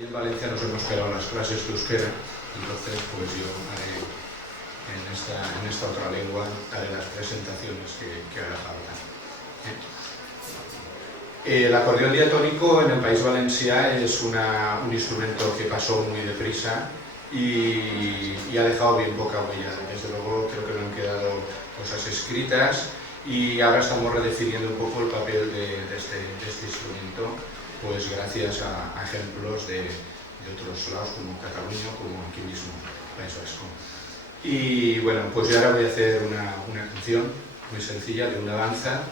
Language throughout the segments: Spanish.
En Valencia nos hemos quedado las clases de euskera, entonces pues yo haré en esta otra lengua, haré las presentaciones que haga falta. El acordeón diatónico en el País Valencià es un instrumento que pasó muy deprisa y ha dejado bien poca huella. Desde luego creo que no han quedado cosas escritas y ahora estamos redefiniendo un poco el papel de este instrumento, pues gracias a ejemplos de otros lados como Cataluña, como aquí mismo, País Vasco. Y bueno, pues yo ahora voy a hacer una canción muy sencilla de una danza,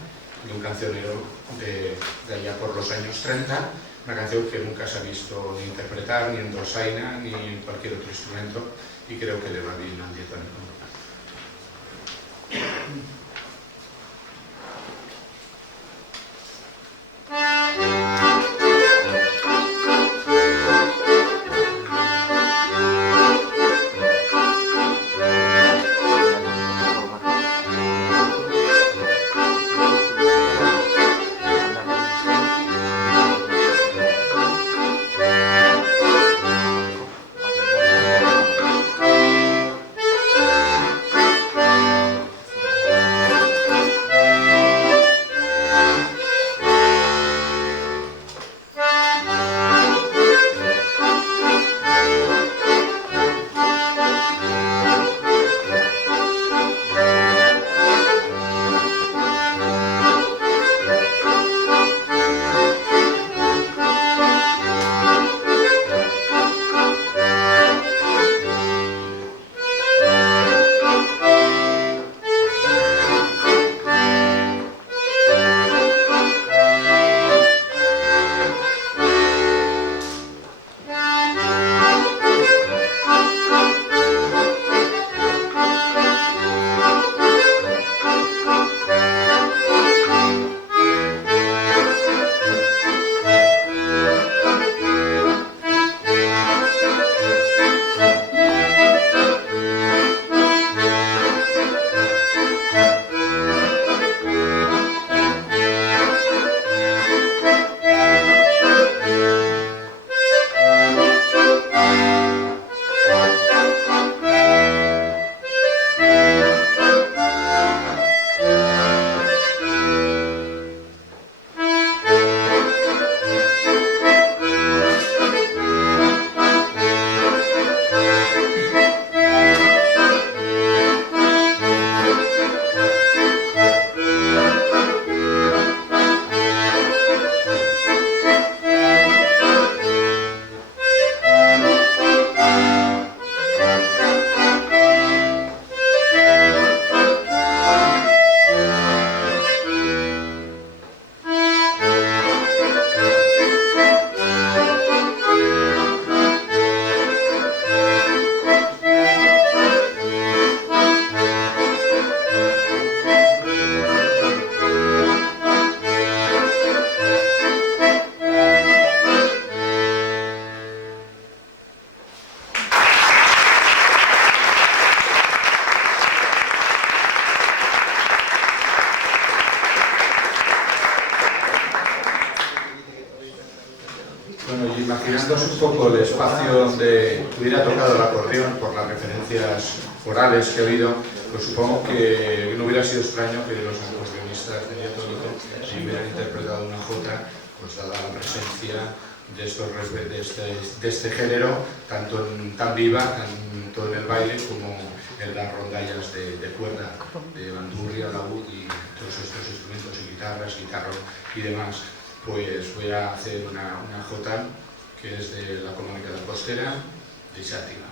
de un cancionero de allá por los años 30, una canción que nunca se ha visto ni interpretar, ni en dolzaina, ni en cualquier otro instrumento, y creo que le va bien al diatónico. Bueno, y imaginándose un poco el espacio donde hubiera tocado el acordeón por las referencias orales que he oído, pues supongo que no hubiera sido extraño que los acordeonistas de diatónico, si hubieran interpretado una jota, pues dada la presencia de este género, tan viva, tanto en el baile como en las rondallas de cuerda, de bandurria, laúd y todos estos instrumentos, y guitarras, guitarrón y demás. Pues voy a hacer una jota que es de la comarca de la Costera, de Xàtiva.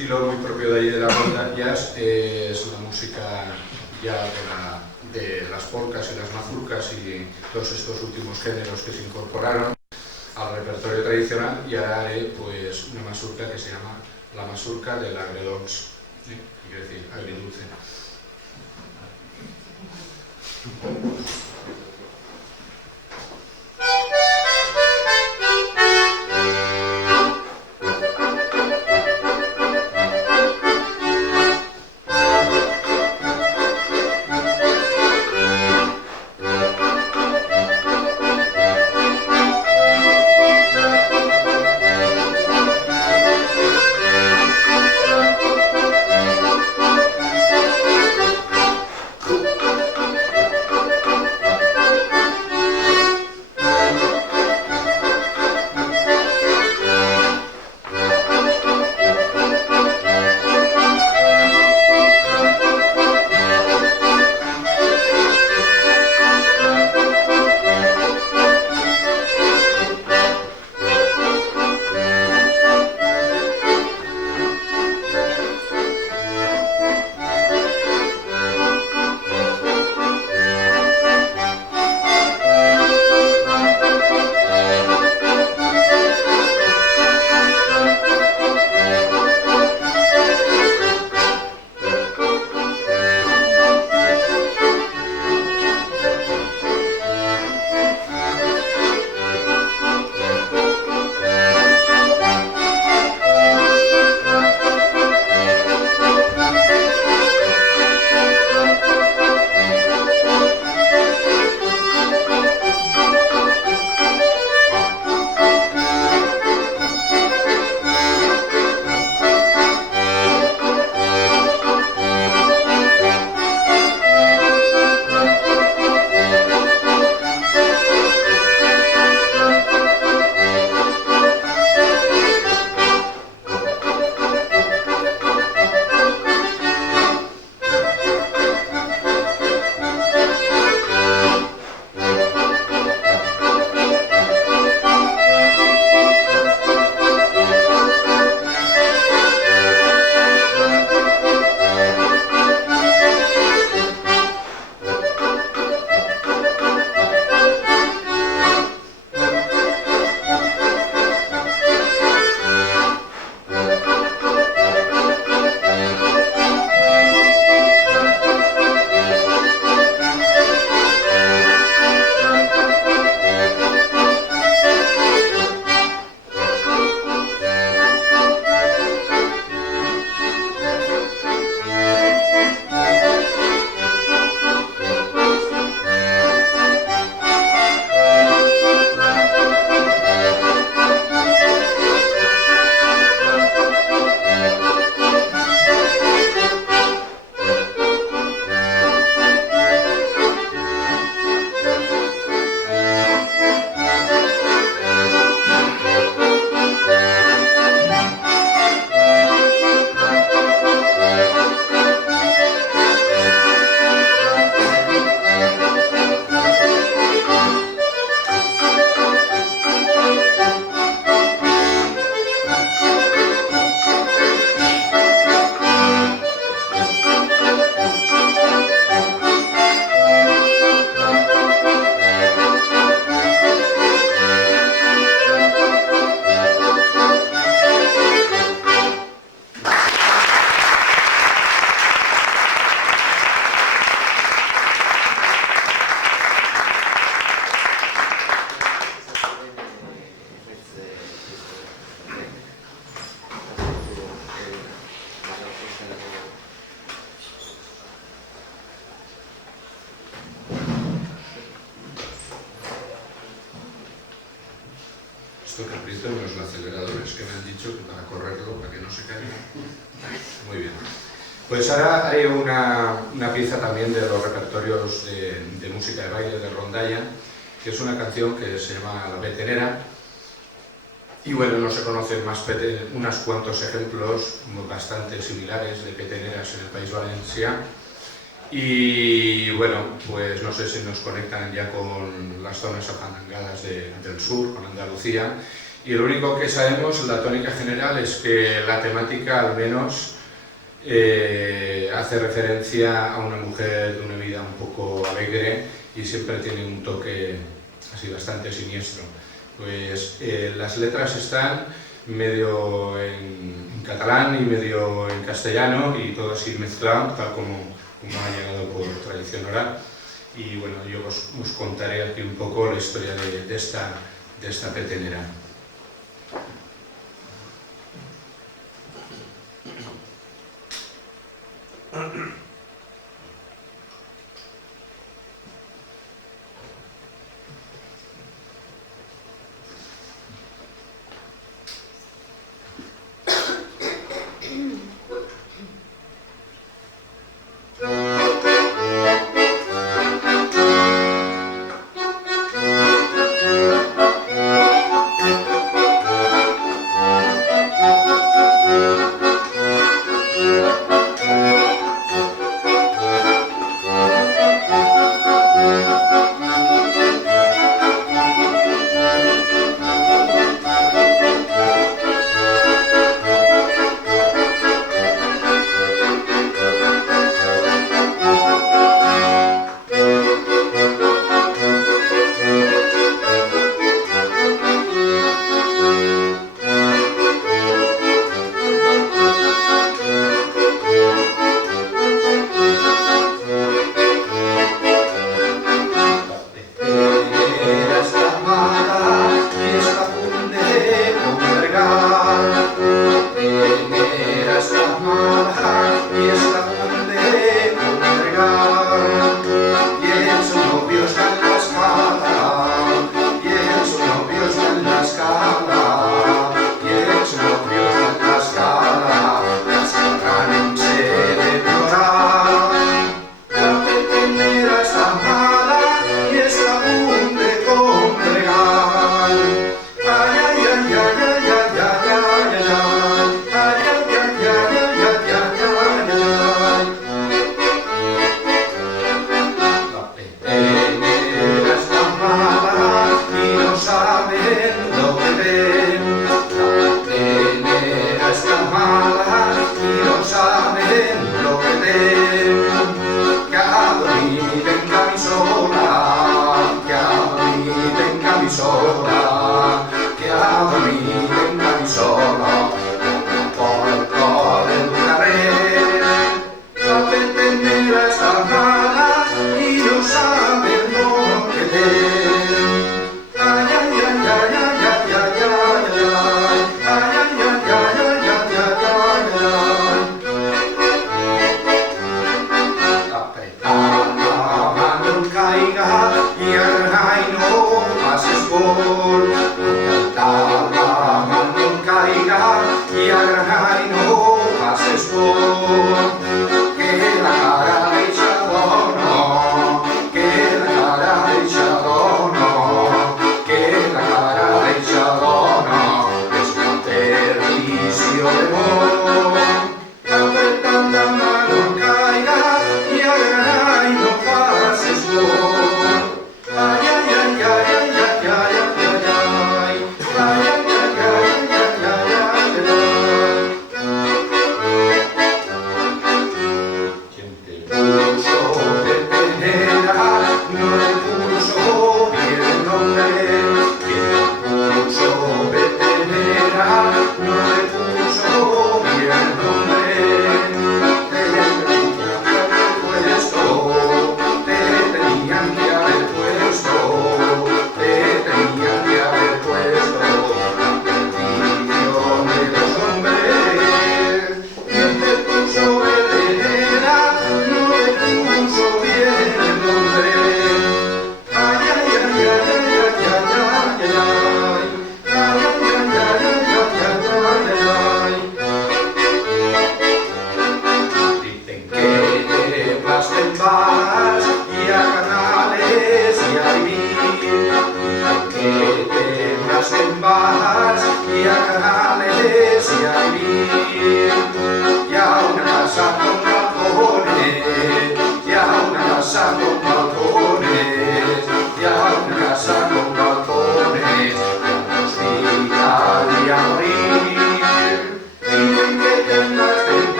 estilo muy propio de ahí de las rondallas es la música ya de las polcas y las mazurcas y todos estos últimos géneros que se incorporaron al repertorio tradicional, y ahora haré pues una mazurca que se llama la mazurca del agredolç, ¿sí? Quiere decir agridulce. Esto que aprieto en los aceleradores que me han dicho que para correrlo, para que no se caiga. Muy bien. Pues ahora haré una pieza también de los repertorios de música de baile de rondalla, que es una canción que se llama La Petenera. Y bueno, no se conocen más unos cuantos ejemplos bastante similares de peteneras en el País Valencià. Y bueno, pues no sé si nos conectan ya con las zonas apalangadas del sur, con Andalucía. Y lo único que sabemos, la tónica general, es que la temática al menos hace referencia a una mujer de una vida un poco alegre y siempre tiene un toque así bastante siniestro. Pues las letras están medio en catalán y medio en castellano y todo así mezclado, tal como ha llegado por tradición oral. Y bueno, yo os contaré aquí un poco la historia de esta petenera.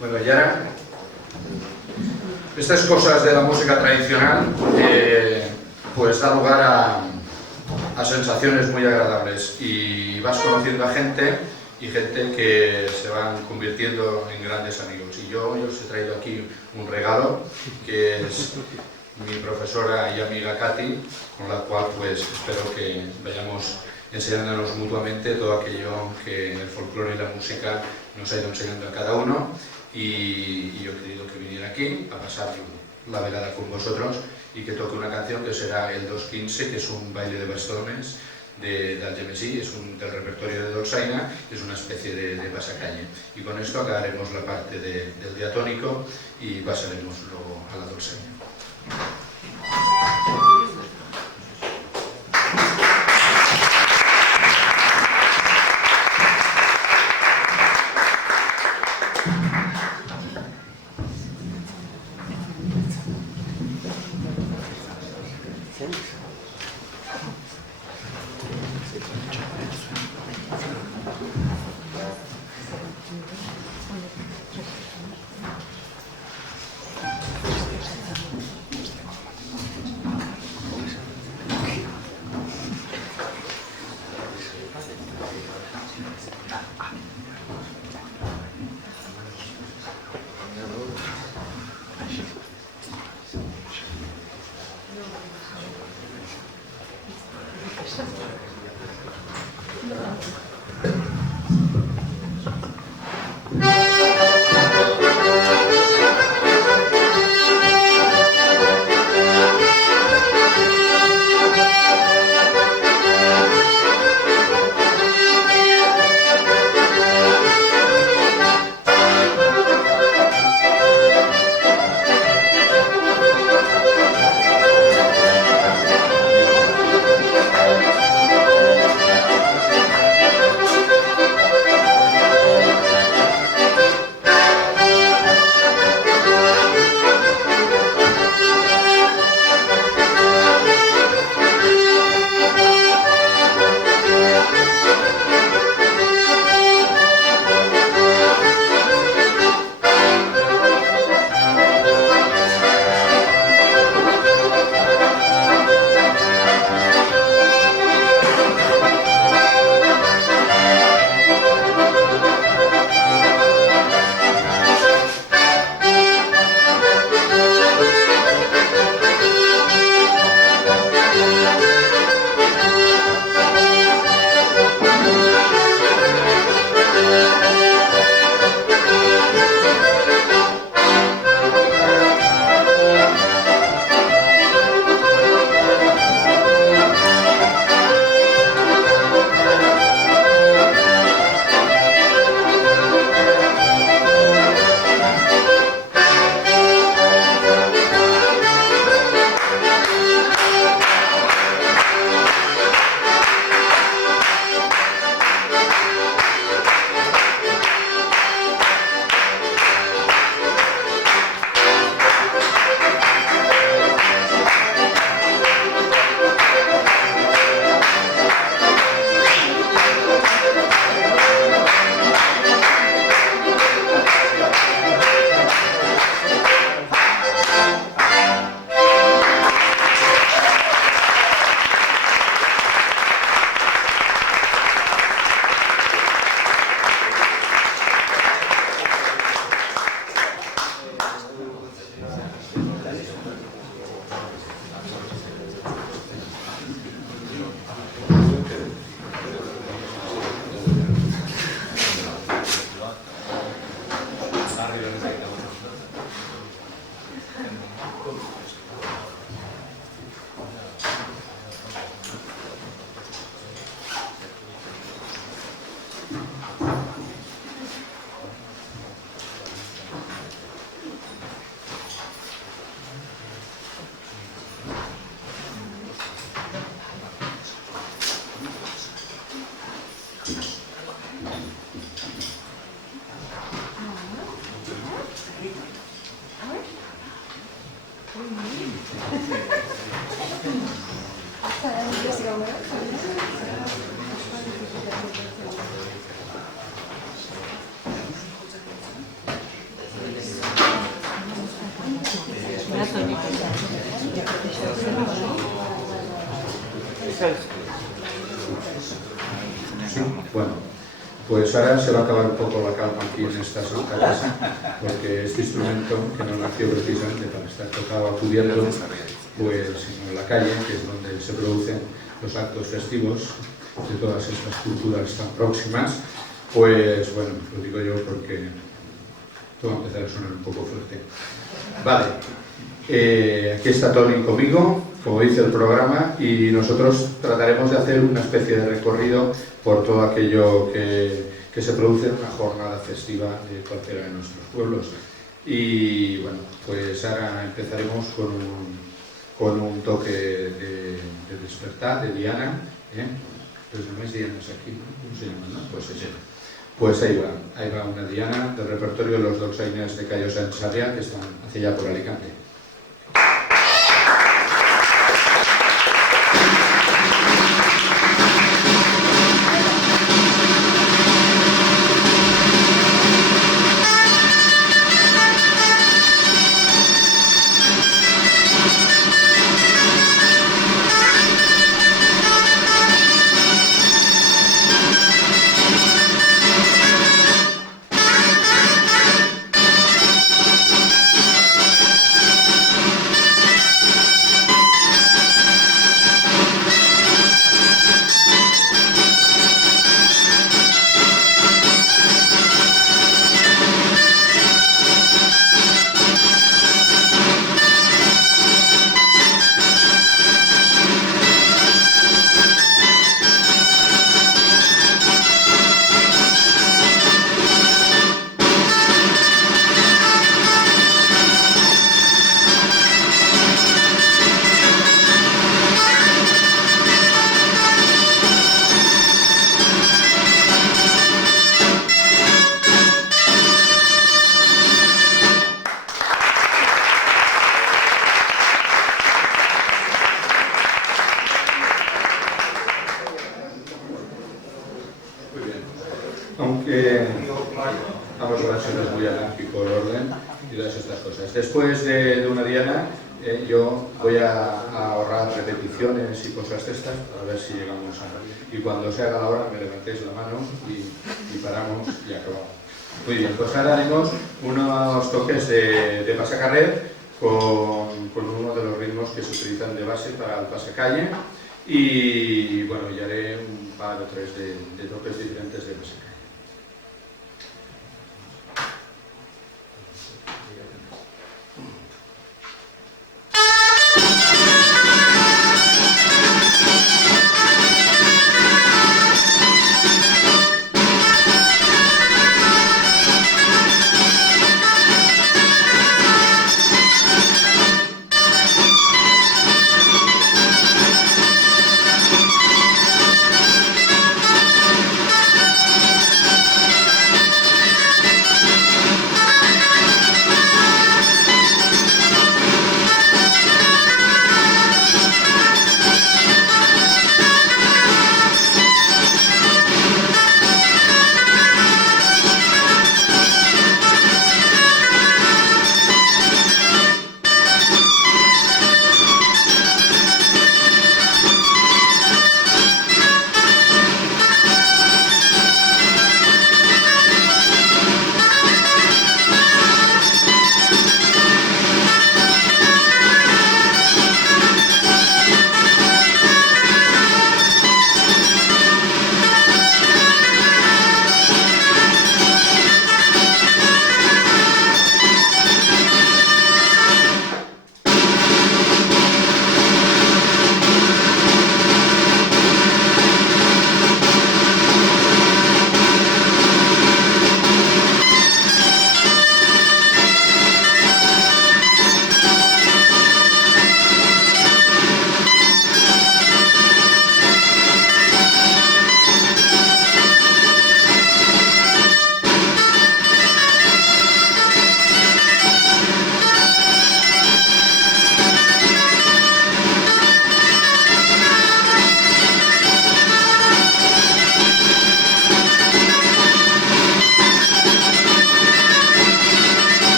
Bueno, ya estas cosas de la música tradicional pues da lugar a sensaciones muy agradables y vas conociendo a gente y gente que se van convirtiendo en grandes amigos. Y yo os he traído aquí un regalo que es mi profesora y amiga Katy, con la cual pues espero que vayamos enseñándonos mutuamente todo aquello que en el folclore y la música nos ha ido enseñando a cada uno, y yo he querido que viniera aquí a pasar la velada con vosotros y que toque una canción que será el 215, que es un baile de bastones del Algemesí, es del repertorio de Dolçaina, es una especie de pasacalle. Y con esto acabaremos la parte del diatónico y pasaremos luego a la Dolçaina. Sí, bueno, pues ahora se va a acabar un poco la calma aquí en esta santa casa, porque este instrumento, que no nació precisamente para estar tocado a cubierto, pues sino en la calle, que es donde se producen los actos festivos de todas estas culturas tan próximas, pues bueno, lo digo yo porque todo va a empezar a sonar un poco fuerte. Vale, aquí está Tony conmigo, como dice el programa, y nosotros trataremos de hacer una especie de recorrido por todo aquello que se produce en una jornada festiva de cualquiera de nuestros pueblos. Y bueno, pues ahora empezaremos con un toque de despertar, de Diana, Pues no es Diana, es aquí, ¿no? ¿Cómo se llama, no? Pues ese. Pues ahí va una Diana del repertorio de los dolçaines de Cayo Sant Sarrià, que están hacia allá por Alicante. Aunque vamos a versiones muy anárquico el orden y todas estas cosas. Después de una Diana, yo voy a ahorrar repeticiones y cosas de estas para ver si llegamos a... Y cuando se haga la hora me levantéis la mano y paramos y acabamos. Muy bien, pues ahora haremos unos toques de pasacarrer con uno de los ritmos que se utilizan de base para el pasacalle y bueno, ya haré un par o tres de toques diferentes de pasacalle.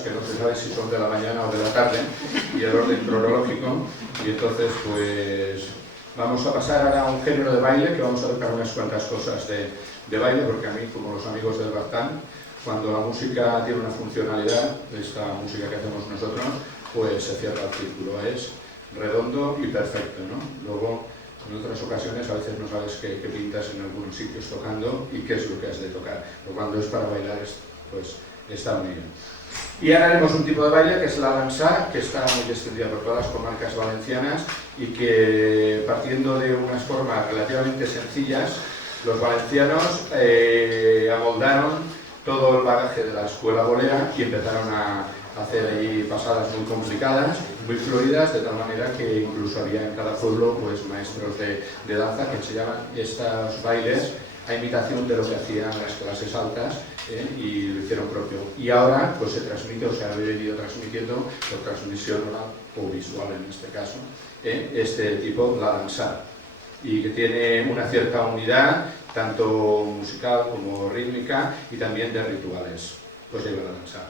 que no se sabe si son de la mañana o de la tarde, y el orden cronológico, y entonces pues vamos a pasar ahora a un género de baile, que vamos a tocar unas cuantas cosas de baile, porque a mí, como los amigos del Bartán, cuando la música tiene una funcionalidad, esta música que hacemos nosotros, pues se cierra el círculo, es redondo y perfecto, ¿no? Luego, en otras ocasiones a veces no sabes qué pintas en algunos sitios tocando y qué es lo que has de tocar, pero cuando es para bailar, pues está muy bien. Y ahora haremos un tipo de baile que es la danza, que está muy extendida por todas las comarcas valencianas y que, partiendo de unas formas relativamente sencillas, los valencianos amoldaron todo el bagaje de la escuela bolera y empezaron a hacer ahí pasadas muy complicadas, muy fluidas, de tal manera que incluso había en cada pueblo pues maestros de danza que enseñaban estos bailes a imitación de lo que hacían las clases altas, y lo hicieron propio. Y ahora pues se transmite, o se ha venido transmitiendo por transmisión oral o visual en este caso, este tipo, la danza, y que tiene una cierta unidad, tanto musical como rítmica, y también de rituales. Pues lleva la danza.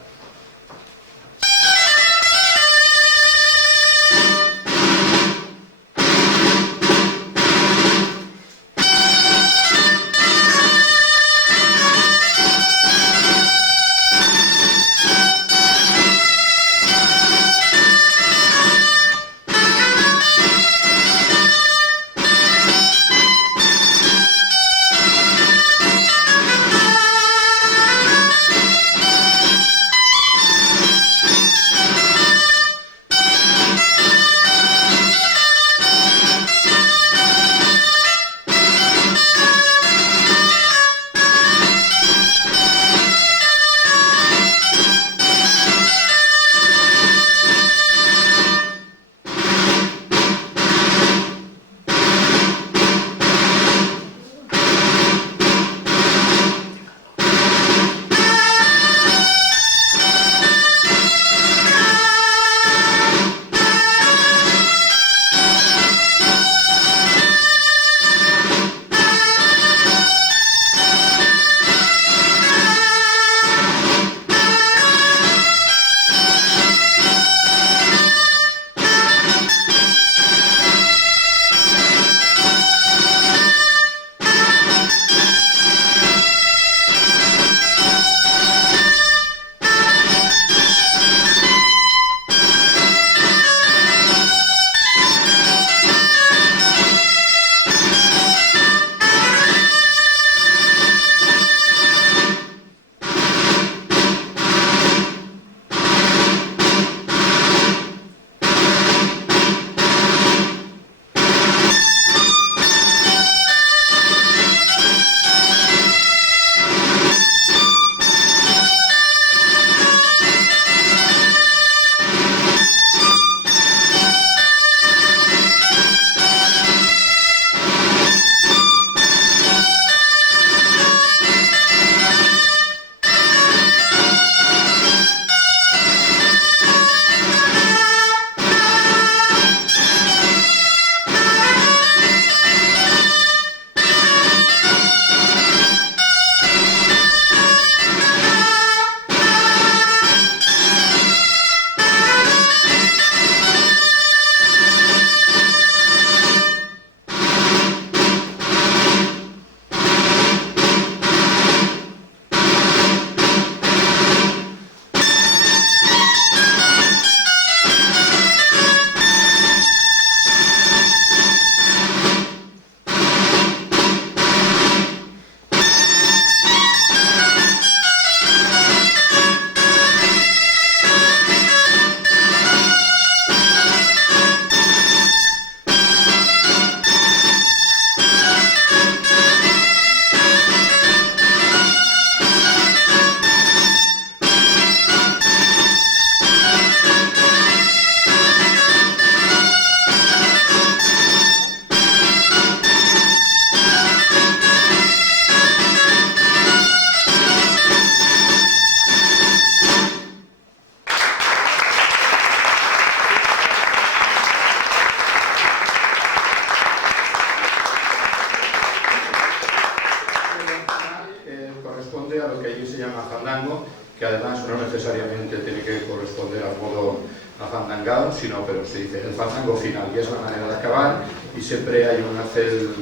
que además no necesariamente tiene que corresponder al modo afandangado, sino, pero se dice el fandango final, y es la manera de acabar, y siempre hay una aceleración,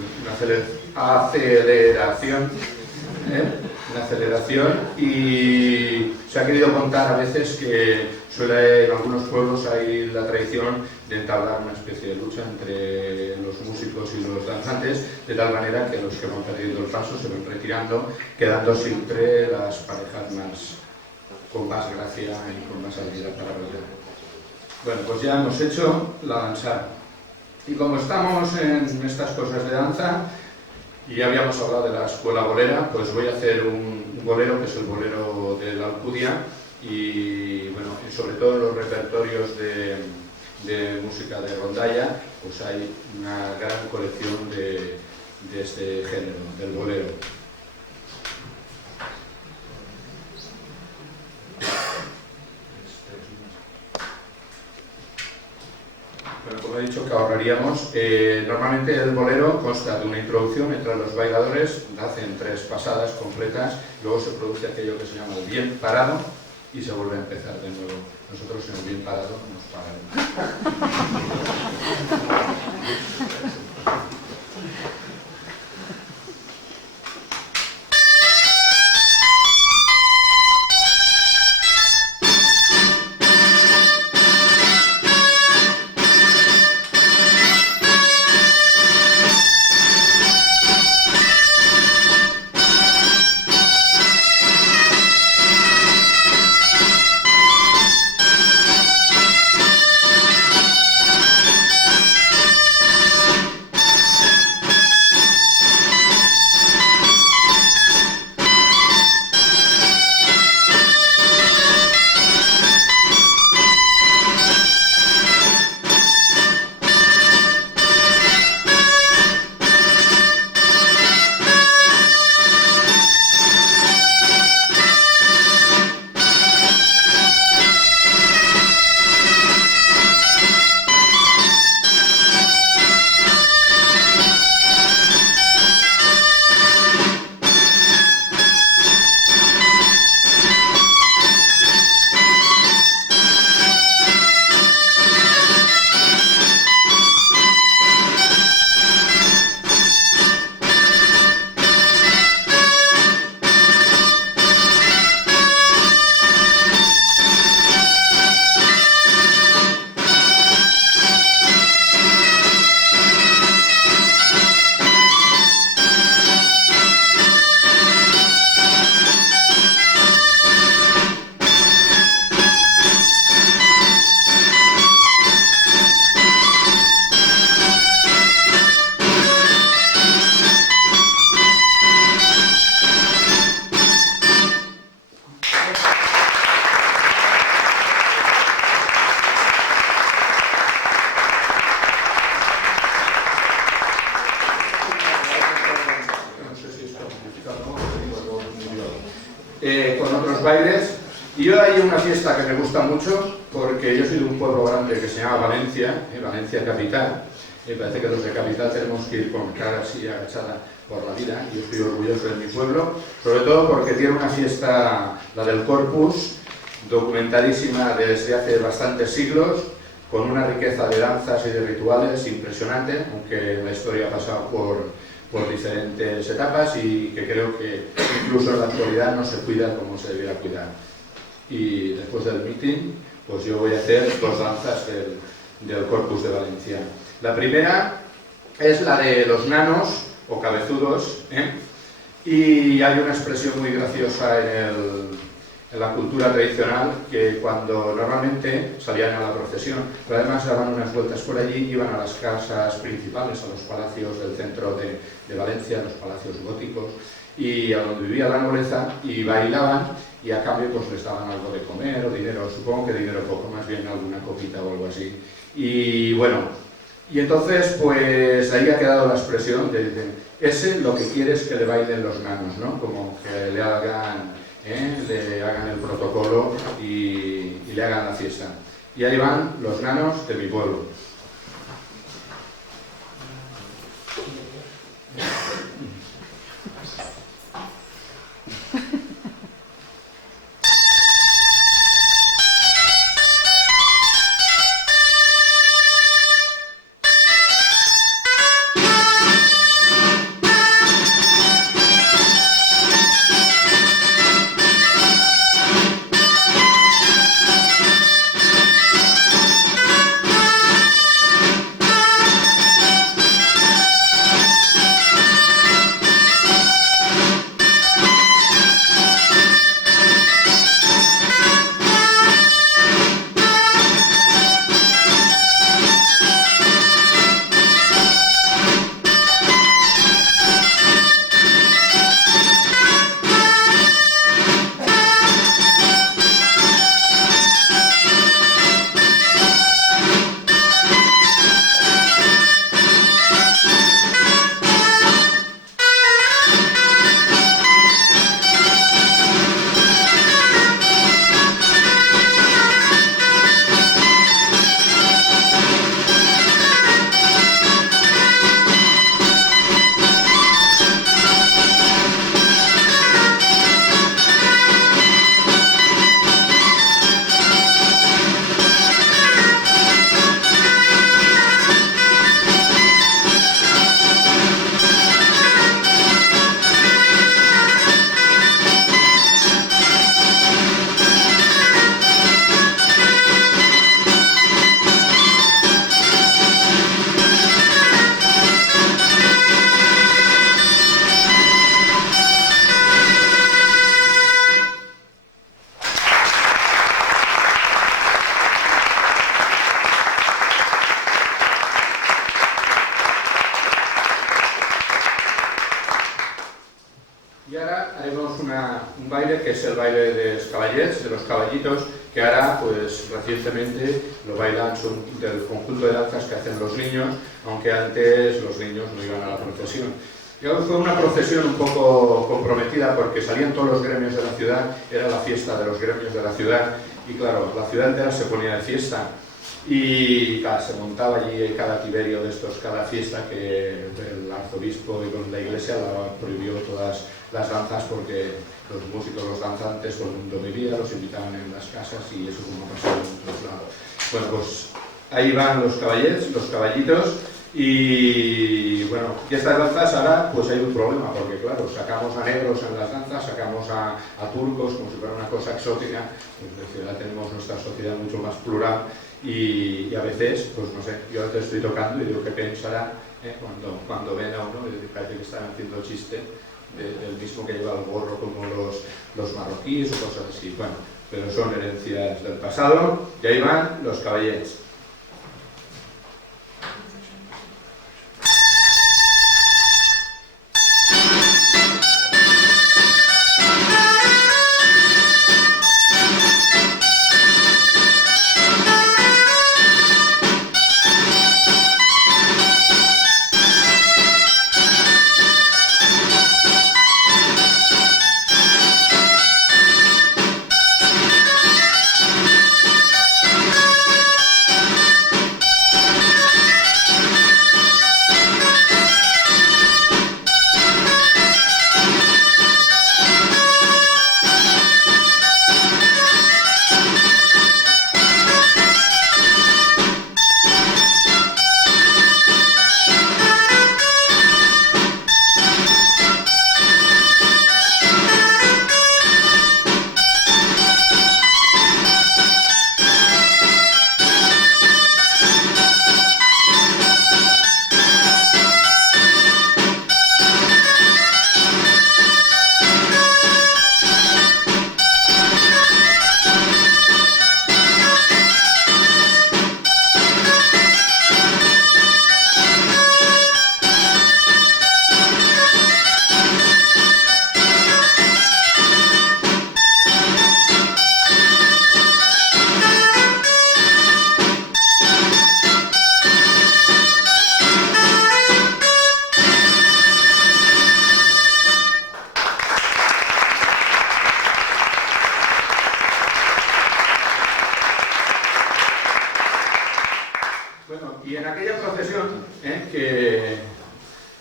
una aceleración, y se ha querido contar a veces que en algunos pueblos hay la tradición de entablar una especie de lucha entre los músicos y los danzantes, de tal manera que los que van perdiendo el paso se van retirando, quedando siempre las parejas con más gracia y con más habilidad para bailar. Bueno, pues ya hemos hecho la danza. Y como estamos en estas cosas de danza, y ya habíamos hablado de la escuela bolera, pues voy a hacer un bolero, que es el bolero de la Alcudia, y bueno, y sobre todo en los repertorios de música de rondalla, pues hay una gran colección de este género, del bolero. Bueno, como he dicho que ahorraríamos, normalmente el bolero consta de una introducción entre los bailadores, hacen 3 pasadas completas, luego se produce aquello que se llama el bien parado y se vuelve a empezar de nuevo. Nosotros en el bien parado nos paramos. Con otros bailes. Y yo hay una fiesta que me gusta mucho porque yo soy de un pueblo grande que se llama Valencia, Valencia capital. Me parece que los de capital tenemos que ir con cara así agachada por la vida. Yo estoy orgulloso de mi pueblo, sobre todo porque tiene una fiesta, la del Corpus, documentadísima desde hace bastantes siglos, con una riqueza de danzas y de rituales impresionante, aunque la historia ha pasado por diferentes etapas y que creo que incluso en la actualidad no se cuida como se debiera cuidar. Y después del meeting, pues yo voy a hacer 2 danzas del Corpus de Valencia. La primera es la de los nanos o cabezudos, y hay una expresión muy graciosa en la cultura tradicional, que cuando normalmente salían a la procesión, pero además daban unas vueltas por allí, iban a las casas principales, a los palacios del centro de Valencia, los palacios góticos, y a donde vivía la nobleza, y bailaban, y a cambio pues les daban algo de comer o dinero, supongo que dinero poco, más bien alguna copita o algo así. Y bueno, y entonces pues ahí ha quedado la expresión de ese lo que quiere es que le bailen los nanos, ¿no? Como que le hagan el protocolo y le hagan la fiesta. Y ahí van los nanos de mi pueblo. Y ahora haremos un baile que es el baile de los caballets, de los caballitos, que ahora, pues recientemente lo bailan, son del conjunto de danzas que hacen los niños, aunque antes los niños no iban a la procesión. Y ahora fue una procesión un poco comprometida porque salían todos los gremios de la ciudad, era la fiesta de los gremios de la ciudad, y claro, la ciudad entera se ponía de fiesta. Y claro, se montaba allí cada tiberio de estos, cada fiesta que el arzobispo y con la iglesia la prohibió todas las danzas porque los músicos, los danzantes, todo el mundo vivía, los invitaban en las casas y eso como pasaba en otros lados. Bueno, pues ahí van los caballets, los caballitos y bueno, y estas danzas ahora pues hay un problema porque claro, sacamos a negros en las danzas, sacamos a turcos como si fuera una cosa exótica, pues es decir, ahora tenemos nuestra sociedad mucho más plural. Y a veces, pues no sé, yo a veces estoy tocando y digo que pensará cuando ven a uno y parece que están haciendo chiste del mismo que lleva el gorro como los marroquíes o cosas así. Bueno, pero son herencias del pasado y ahí van los caballets. Y en aquella procesión, que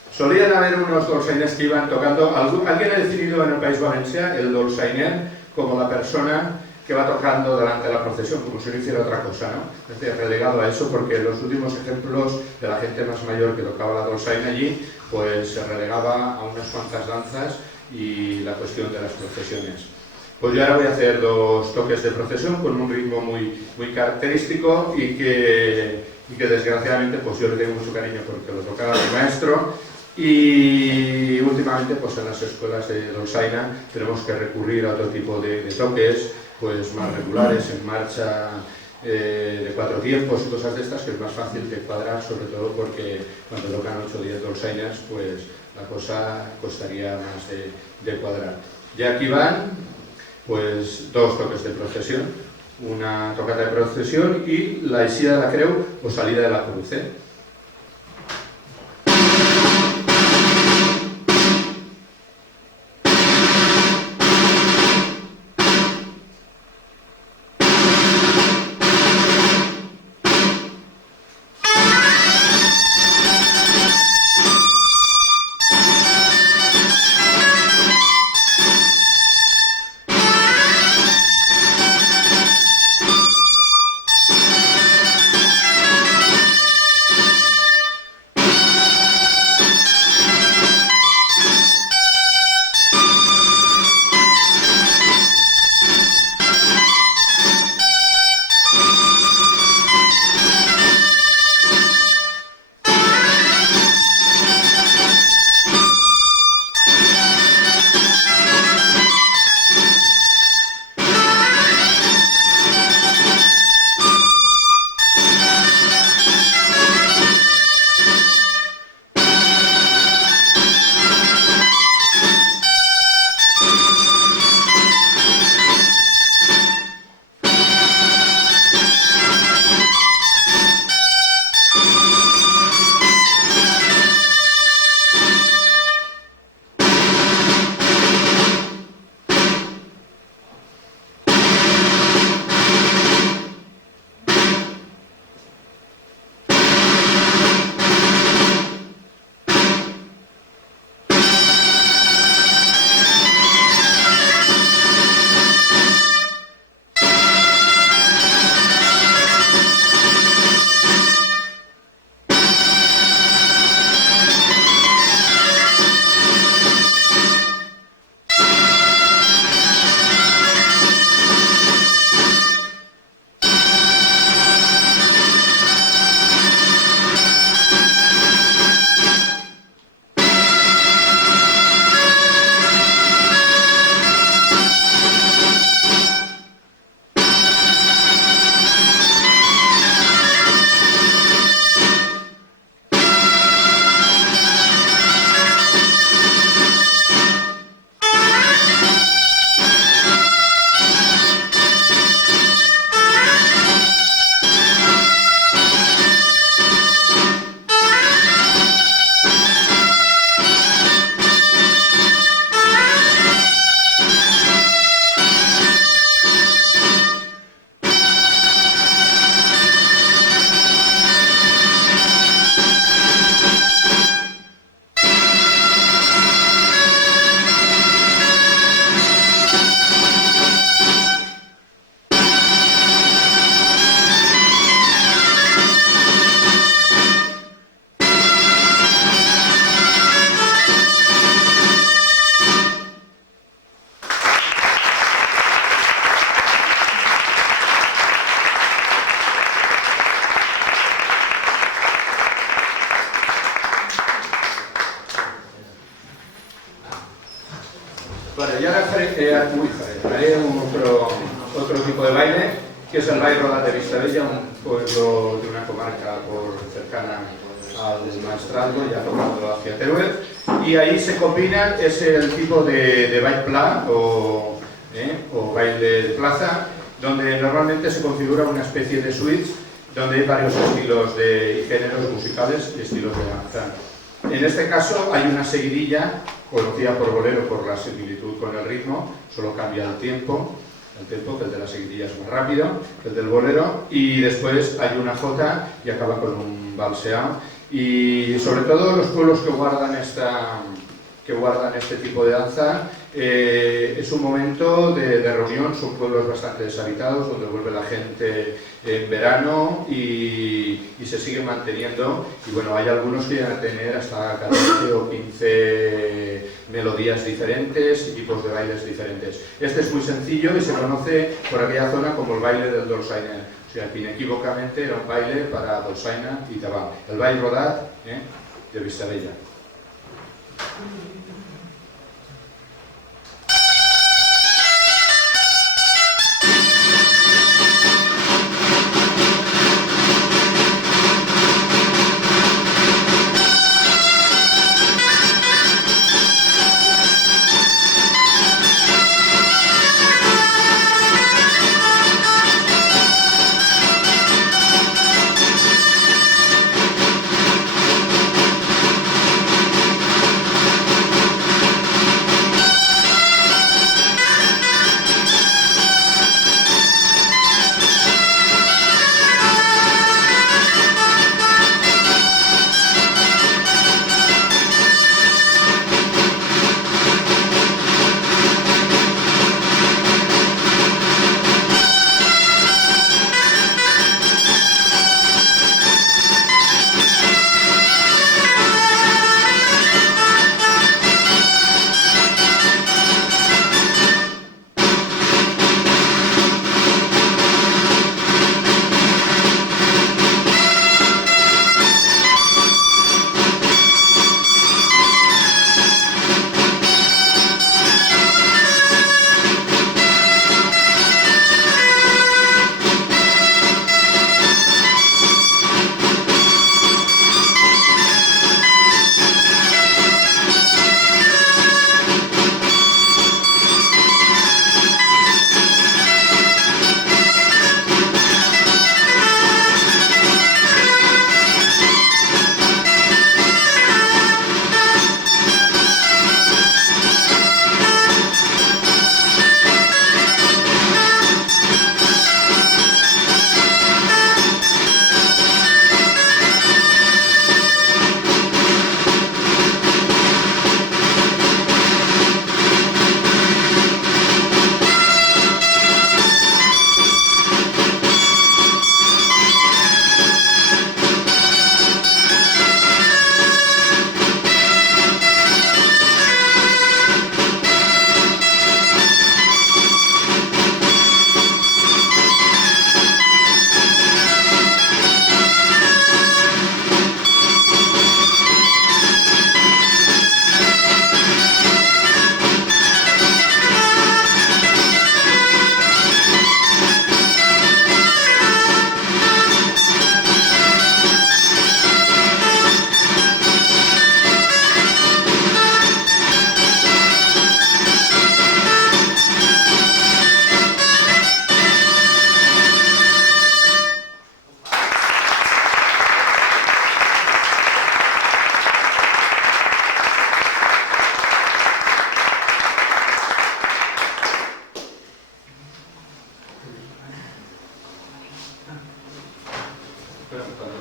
solían haber unos dolçainers que iban tocando, alguien ha definido en el País Valencià el dolçainer como la persona que va tocando delante de la procesión, como si no hiciera otra cosa, ¿no? Es decir, relegado a eso, porque los últimos ejemplos de la gente más mayor que tocaba la dolçaina allí, pues se relegaba a unas cuantas danzas y la cuestión de las procesiones. Pues yo ahora voy a hacer dos toques de procesión con un ritmo muy característico y que desgraciadamente pues yo le tengo mucho cariño porque lo tocaba mi maestro y últimamente pues en las escuelas de dolçaina tenemos que recurrir a otro tipo de toques pues más regulares, en marcha de 4 tiempos y cosas de estas que es más fácil de cuadrar, sobre todo porque cuando tocan 8 o 10 dolçainers pues la cosa costaría más de cuadrar. Y aquí van pues dos toques de procesión, una tocata de procesión y la eixida de la creu o salida de la cruz. Bueno, y ahora haré otro tipo de baile, que es el baile Rodat de Vistabella, un pueblo de una comarca cercana al Maestrazgo, ya tocando hacia Teruel, y ahí se combinan, es el tipo de baile pla o baile de plaza, donde normalmente se configura una especie de suites, donde hay varios estilos y géneros musicales y estilos de danza. En este caso hay una seguidilla, conocida por bolero por la similitud con el ritmo, solo cambia el tiempo, que el de la seguidilla es más rápido que el del bolero, y después hay una jota y acaba con un valseado. Y sobre todo los pueblos que guardan este tipo de danza, es un momento de reunión, son pueblos bastante deshabitados, donde vuelve la gente en verano y se sigue manteniendo. Y bueno, hay algunos que llegan a tener hasta 14 o 15 melodías diferentes y tipos de bailes diferentes. Este es muy sencillo y se conoce por aquella zona como el baile del dolçainer. O sea, que inequívocamente era un baile para dolçaina y tabà. El baile Rodat de Vistabella.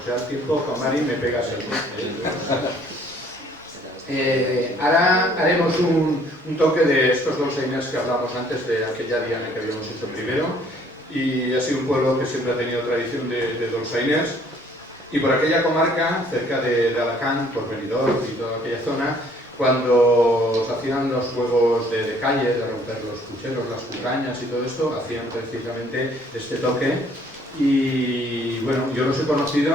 sea el tiempo, con Mari me pegas el ahora haremos un toque de estos dolçainers que hablamos antes, de aquella diana que habíamos hecho primero, y ha sido un pueblo que siempre ha tenido tradición de dolçainers, y por aquella comarca, cerca de Alacant, por Benidorm y toda aquella zona, cuando se hacían los juegos de calle, de romper los pucheros, las cucañas y todo esto, hacían precisamente este toque. Y bueno, yo los he conocido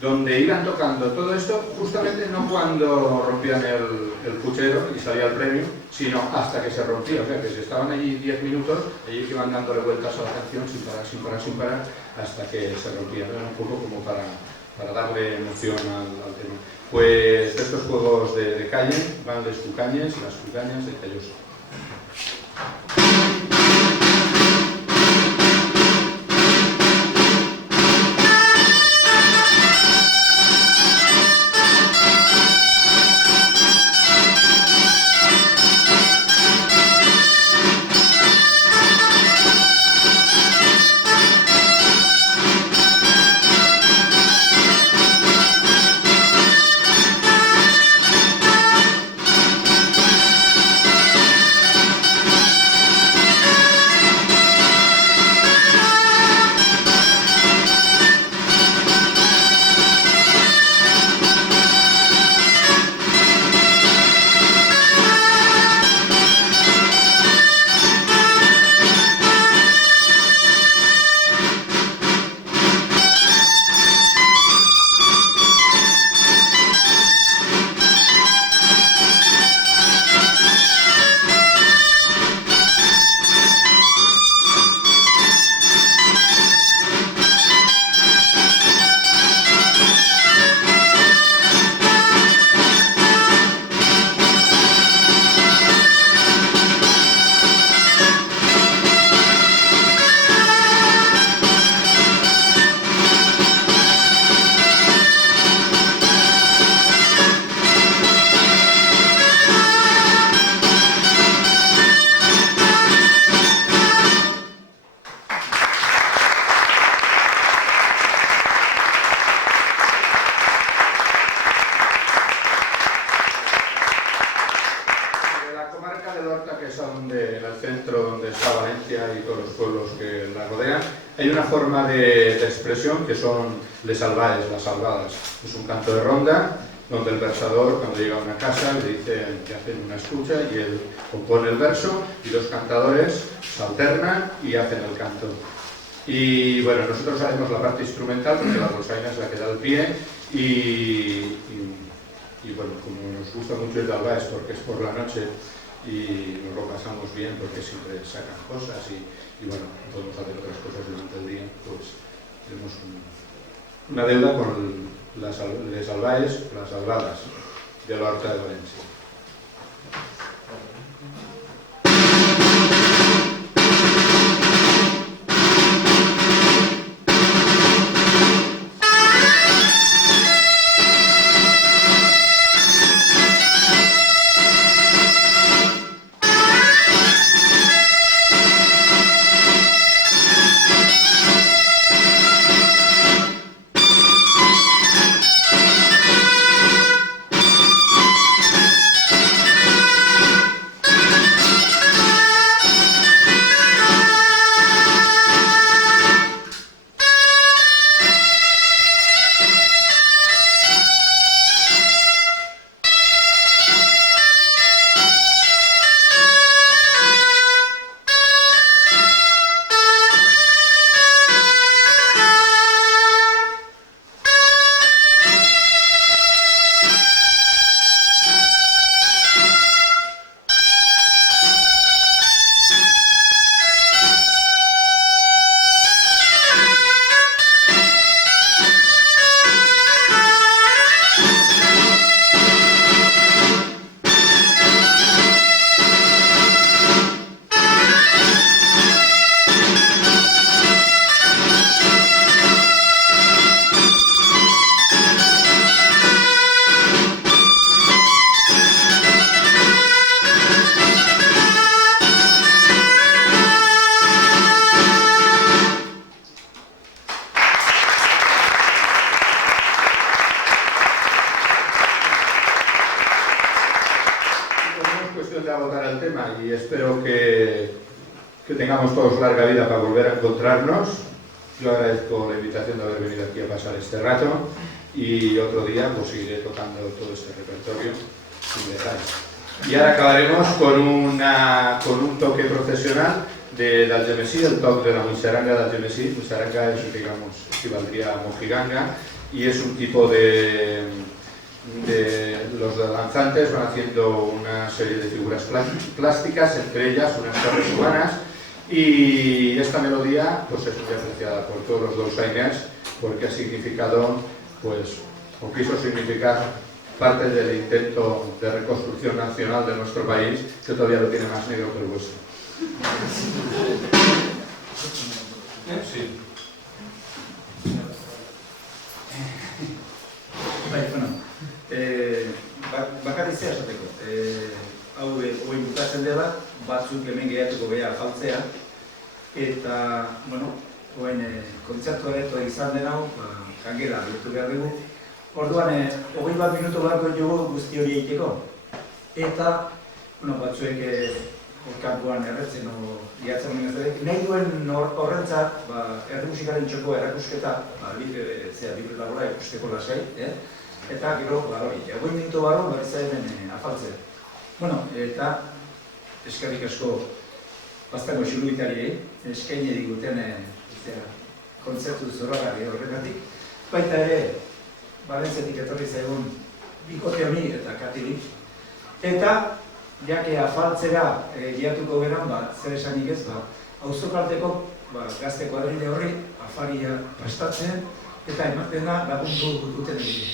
donde iban tocando todo esto, justamente no cuando rompían el puchero y salía el premio, sino hasta que se rompía. O sea, que si estaban allí 10 minutos, allí iban dándole vueltas a la canción sin parar, sin parar, sin parar, hasta que se rompía. Era un poco como para darle emoción al tema. Pues de estos juegos de calle van las cucañas de Calloso. Hay una forma de expresión que son les salvaes, las salvadas. Es un canto de ronda donde el versador, cuando llega a una casa, le dicen que hacen una escucha y él compone el verso y los cantadores se alternan y hacen el canto. Y bueno, nosotros haremos la parte instrumental porque la dolzaina es la que da el pie y bueno, como nos gusta mucho el Albaes porque es por la noche y nos lo pasamos bien porque siempre sacan cosas y bueno, podemos hacer otras cosas durante el día, pues tenemos una deuda con las Albaes, las albadas de la Horta de Valencia. Y espero que tengamos todos larga vida para volver a encontrarnos. Yo agradezco la invitación de haber venido aquí a pasar este rato y otro día pues seguiré tocando todo este repertorio sin detalles. Y ahora acabaremos con un toque procesional del Algemesí, el toque de la Muixaranga del Algemesí. Muixaranga es, digamos, equivaldría a Mojiganga y es un tipo de los danzantes van haciendo una serie de figuras plásticas, entre ellas unas torres humanas, y esta melodía pues es muy apreciada por todos los dolçainers porque ha significado, pues, o quiso significar parte del intento de reconstrucción nacional de nuestro país, que todavía lo tiene más negro que el hueso. Sí. Bakarrik zea esateko. Hau, hori bukatzen dela, batzuk hemen gehatuko gehiago afaltzea, eta, bueno, kontzertu areto izan den hau, jangela bihurtu behar dugu. Orduan, 21 minutu beharko dugu guzti hori egiteko. Eta, batzuek kanpoan erretzen giatzen honen ez nahi duen horrentzat, herri musikaren txoko erakusketa, libre labora ikusteko lasai, eta gero, hori, 20 minutu barro, berriz hemen afaltzea. Eta eskerrik asko Baztango Xiluitariei, eskaini diguten kontzertu zoragarri horregatik. Baita ere, Valentziatik etorri zaigun bikote honi eta Katirik. Eta, jake afaltzera giatuko geran, zer esanik ez, auzokalteko gazte kuadrille horri afaria prestatzen eta ematen da lagundu duten egin.